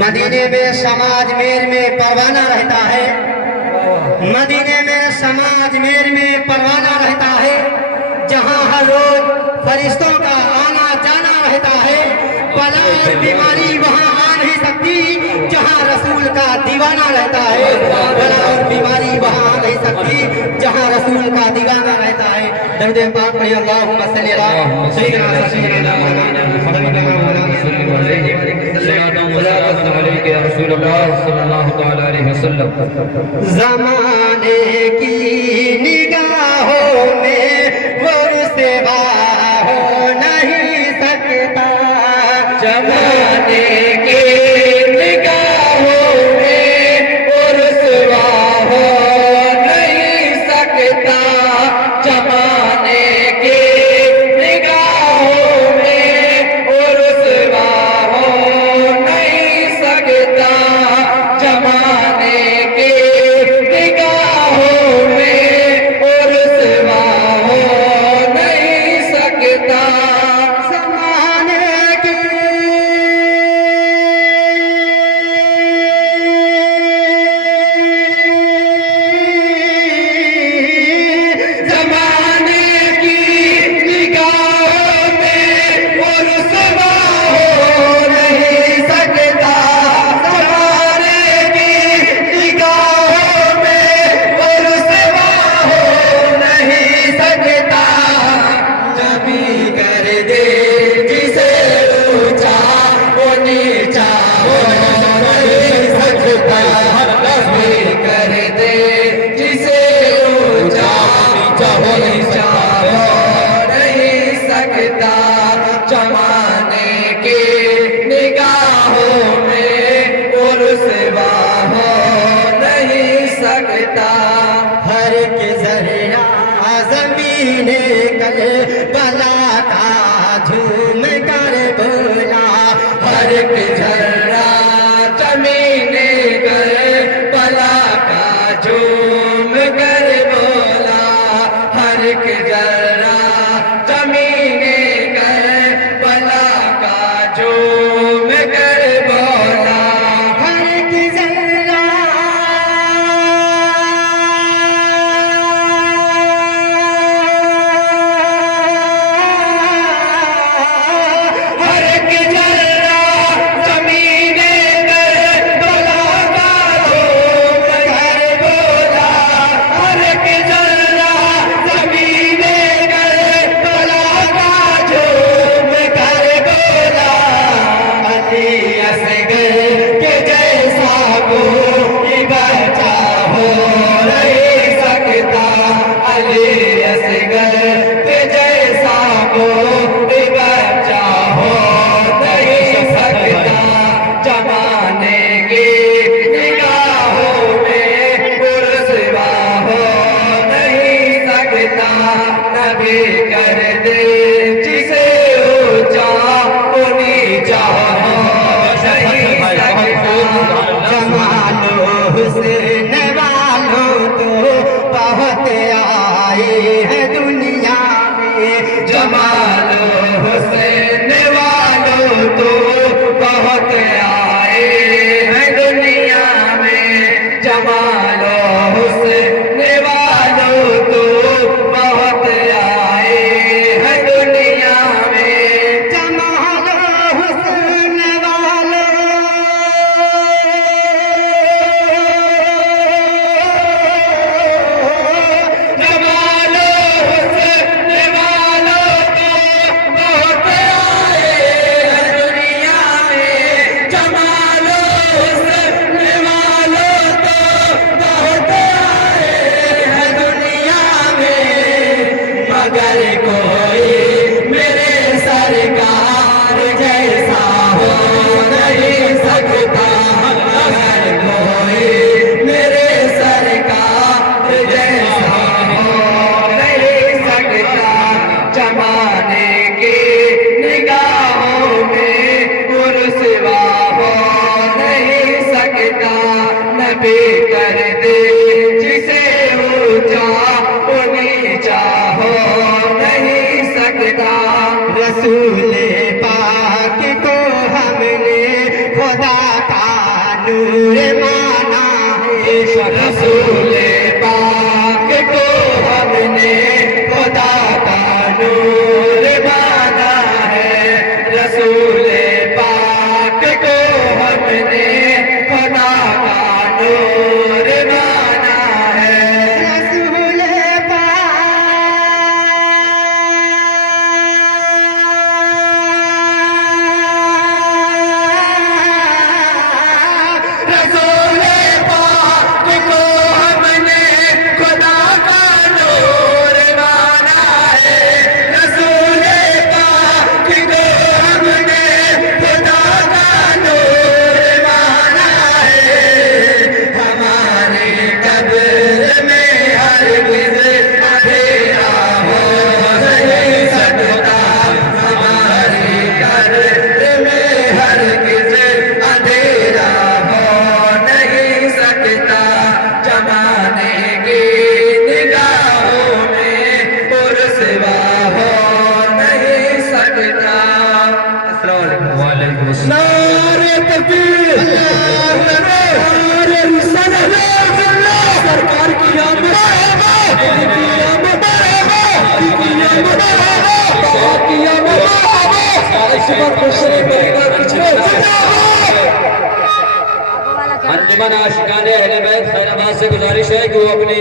मदीने में समाज मेर में परवाना रहता है, मदीने में समाज मेर में परवाना रहता है, जहाँ हर रोज फरिश्तों का आना जाना रहता है। बला और बीमारी वहाँ आ नहीं सकती जहाँ रसूल का दीवाना रहता है, बला और बीमारी वहाँ आ नहीं सकती जहाँ रसूल का दीवाना रहता है। दर्दे पाक पढ़िए अल्लाहुम्मा सल्ली अला सय्यिदना सय्यिदना ज़माने की निगाहों में वो रुसवा हो नहीं सकता, ज़माने की निगाहों में वो रुसवा हो नहीं सकता, ज़माने की निगाहों में वो रुसवा हो नहीं सकता, ज़माने की निगाहों में वो रुसवा हो नहीं सकता। ज़माने की ज़माने की निगाहों में वो रुसवा हो नहीं सकता, ज़माने की निगाहों में वो रुसवा हो नहीं सकता। नबी कर दे जिसे ऊंचा वो नीचा हो नहीं सकता, नबी कर दे जिसे ऊंचा वो नीचा हो नहीं सकता, ज़माने की निगाहों में वो रुसवा हो नहीं सकता। हर के जरिया ज़मीने कर बला का झूम कर बोला, हर एक झर्रा जमीने कर बला का झूम कर बोला, हर एक झर्रा जमीने कर बला का झूम कर बोला। हर के जरिया हर एक झर्रा जमीने कर बला का झूम कर बोला, हर एक झर्रा जमीने कर बला का झूम कर बोला। अली असगर के जैसा कोई बच्चा हो नहीं सकता, अली असगर के जैसा कोई बच्चा हो नहीं सकता, ज़माने की निगाहों में वो रुसवा हो नहीं सकता। नबी कर दे जिसे ऊंचा वो नीचा हो नहीं सकता। जमालो हुस्न वालों तो बहुत आए हैं दुनिया में, जमालो हुस्न वालों तो बहुत आए हैं दुनिया में, जमालो हुस्न वालों तो बहुत आए हैं दुनिया में। जमालो हुस्न वालों जमालो हुस्न वालों तो बहुत आए हैं दुनिया में, जमालो हुस्न वालों तो बहुत आए हैं दुनिया में। मगर कोई मेरे सरकार जैसा हो नहीं सकता, मगर कोई मेरे सरकार जैसा हो नहीं सकता, ज़माने की निगाहों में वो रुसवा हो नहीं सकता। नबी कर दे जिसे ऊंचा वो नीचा हो नहीं सकता। रसूल पाक को हमने खुदा का नूर माना है। रसूल पाक को हमने खुदा का नूर माना है। रसूल पाक को हमने खुदा का नूर माना है। रसूल रसूल पाक को हमने खुदा का नूर माना है। रसूल पाक को हमने खुदा का नूर माना है। हमारे कब्र में हरगिज़ अंधेरा हो नहीं सकता। हमारे कब्र में हरगिज़ अंधेरा हो नहीं सकता। जमाने की निगाहों में पुरस्वा हो नहीं सकता। नारे तकबीर, नारे रिसालत, सरकार की आमद, मेरी की आमद, की आमद, की आमद, इस बार दूसरे परिवार कुछ अंजुमन आशिकाने अहले बैत खैराबाद से गुजारिश है कि वो अपनी